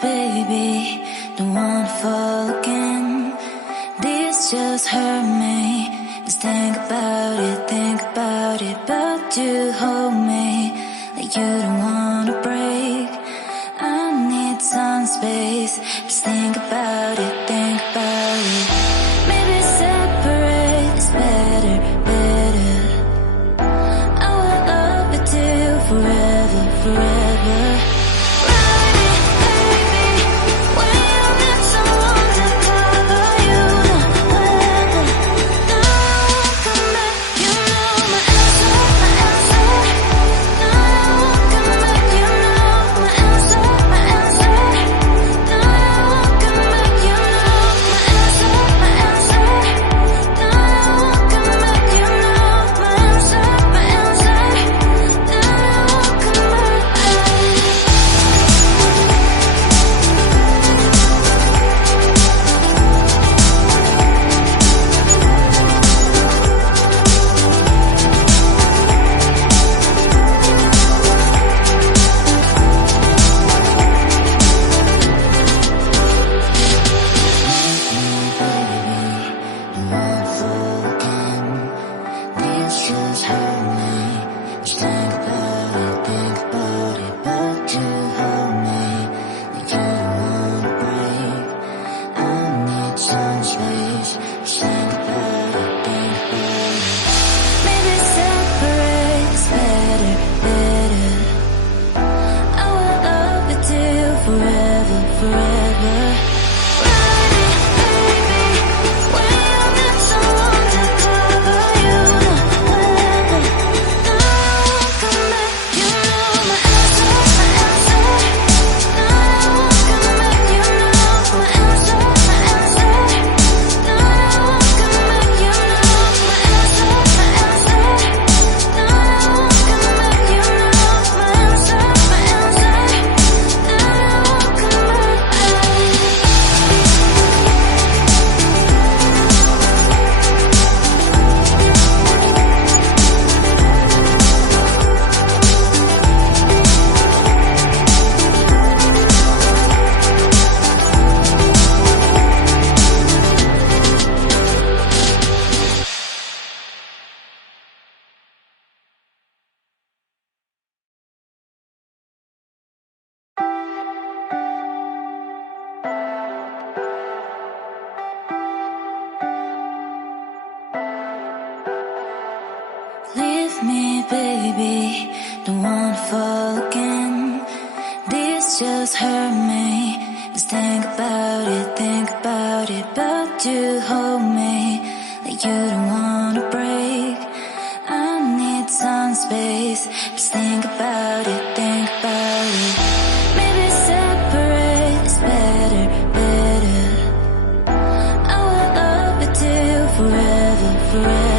baby, don't wanna fall again. This just hurt me. Just think about it, but you hold me like you don't wanna break. I need some space. Just think about it, maybe separate is better, better. I will love you till forever, forever. Leave me, baby, don't wanna fall again. This just hurt me. Just think about it, but you hold me like you don't wanna break. I need some space. Just think about it, maybe separate is better, better. I will love you till forever, forever.